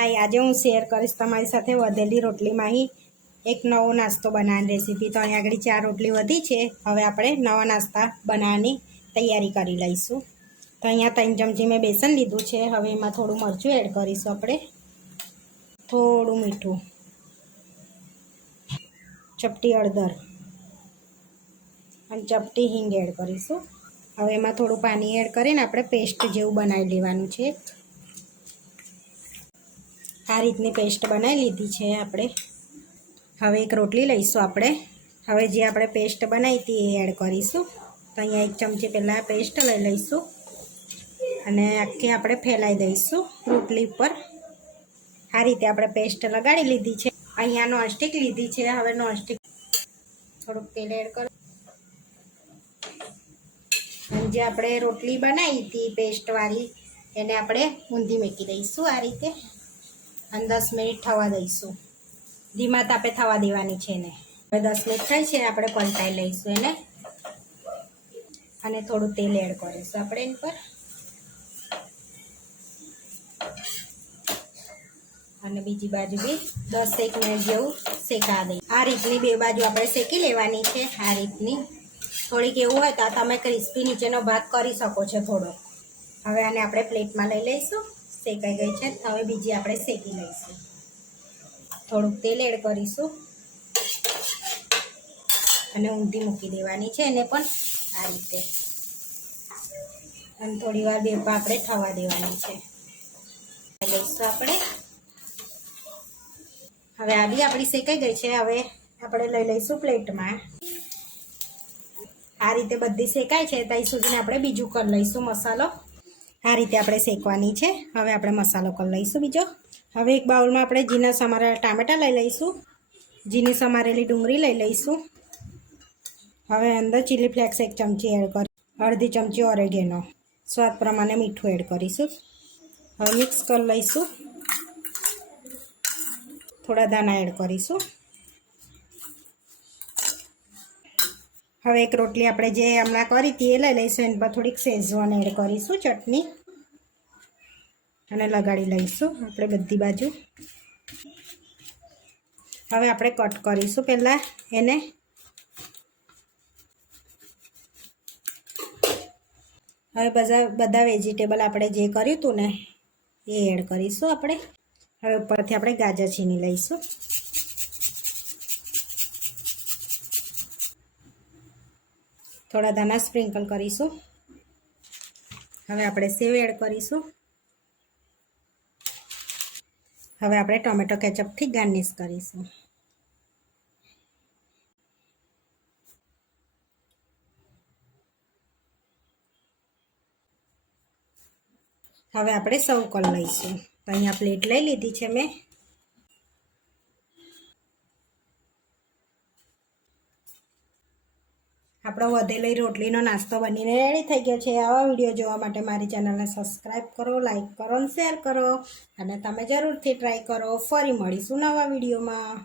હાય આજે હું શેર કરીશ તમારી સાથે વધેલી રોટલીમાં અહીં એક નવો નાસ્તો બનાવવાની રેસીપી તો અહીંયા આગળ ચાર રોટલી વધી છે. હવે આપણે નવા નાસ્તા બનાવવાની તૈયારી કરી લઈશું. તો અહીંયા ત્રણ ચમચી મેં બેસન લીધું છે. હવે એમાં થોડું મરચું એડ કરીશું આપણે. થોડું મીઠું. ચપટી હળદર. અને ચપટી હિંગ એડ કરીશું. હવે એમાં થોડું પાણી એડ કરીને આપણે પેસ્ટ જેવું બનાવી લેવાનું છે. આ રીતની પેસ્ટ બનાવી લીધી છે આપણે. હવે એક રોટલી લઈશું આપણે. હવે જે આપણે પેસ્ટ બનાવી હતી એ એડ કરીશું. તો અહીંયા એક ચમચી પહેલાં પેસ્ટ લઈ લઈશું. અને આખી આપણે ફેલાઈ દઈશું રોટલી ઉપર. આ રીતે આપણે પેસ્ટ લગાડી લીધી છે. અહીંયા નોનસ્ટિક લીધી છે. હવે નોનસ્ટિક થોડુંક તેલ એડ કરો. જે આપણે રોટલી બનાવી હતી પેસ્ટવાળી એને આપણે ઊંધી મૂકી દઈશું આ રીતે. અને દસ મિનિટ થવા દઈશું. ધીમા તાપે થવા દેવાની છે એને. હવે દસ મિનિટ થાય છે, આપણે પલટાઈ લઈશું એને. અને થોડું તેલ એડ કરીશું આપણે એની પર. અને બીજી બાજુ બી દસ એક મિનિટ જેવું શેકા દઈ આ રીતની બે બાજુ આપણે શેકી લેવાની છે, આ રીતની. થોડીક એવું હોય તો તમે ક્રિસ્પી નીચેનો ભાગ કરી શકો છો થોડો હવે આને આપણે પ્લેટમાં લઈ લઈશું. શેકાઈ ગઈ છે. હવે બીજી આપણે શેકી લઈશું. થોડુંક તેલ એડ કરીશું. અને ઊંધી મૂકી દેવાની છે. એને પણ આ રીતે. અને થોડી વાર બે આપણે થવા દેવાની છે. લઈશું આપણે. હવે આ બી આપણી શેકાઈ ગઈ છે. હવે આપણે લઈ લઈશું પ્લેટમાં. આ રીતે બધી શેકાય છે. ત્યાં સુધીને આપણે બીજું કરી લઈશું મસાલો. આ રીતે આપણે શેકવાની છે. હવે આપણે મસાલો કરી લઈશું બીજો. હવે એક બાઉલમાં આપણે ઝીણા સમારેલા ટામેટાં લઈ લઈશું. ઝીણી સમારેલી ડુંગળી લઈ લઈશું. હવે અંદર ચીલી ફ્લેક્સ એક ચમચી એડ કરી, અડધી ચમચી ઓરેગેનો સ્વાદ પ્રમાણે મીઠું એડ કરીશું. હવે મિક્સ કરી લઈશું. થોડા દાણા એડ કરીશું. હવે એક રોટલી આપણે જે હમણાં કરી હતી એ લઈ લઈશું. એની પર થોડીક શેઝવાન એડ કરીશું ચટણી. અને લગાડી લઈશું આપણે બધી બાજુ. હવે આપણે કટ કરીશું પહેલાં એને. હવે બધા બધા વેજીટેબલ આપણે જે કર્યું હતું ને, એ એડ કરીશું આપણે. હવે ઉપરથી આપણે ગાજર છીની લઈશું. થોડા દાણા સ્પ્રિંકલ કરીશું. હવે આપણે સેવ એડ કરીશું. હવે આપણે ટોમેટો કેચઅપથી ગાર્નિશ કરીશું. હવે આપણે સર્વ કરી લઈશું. અહીંયા પ્લેટ લઈ લીધી છે મેં. આપણો વધેલી રોટલીનો નાસ્તો બનીને રેડી થઈ ગયો છે. આવા વીડિયો જોવા માટે મારી ચેનલને સબસ્ક્રાઈબ કરો લાઇક કરો અને શેર કરો. અને તમે જરૂરથી ટ્રાય કરો. ફરી મળીશું નવા વિડીયોમાં.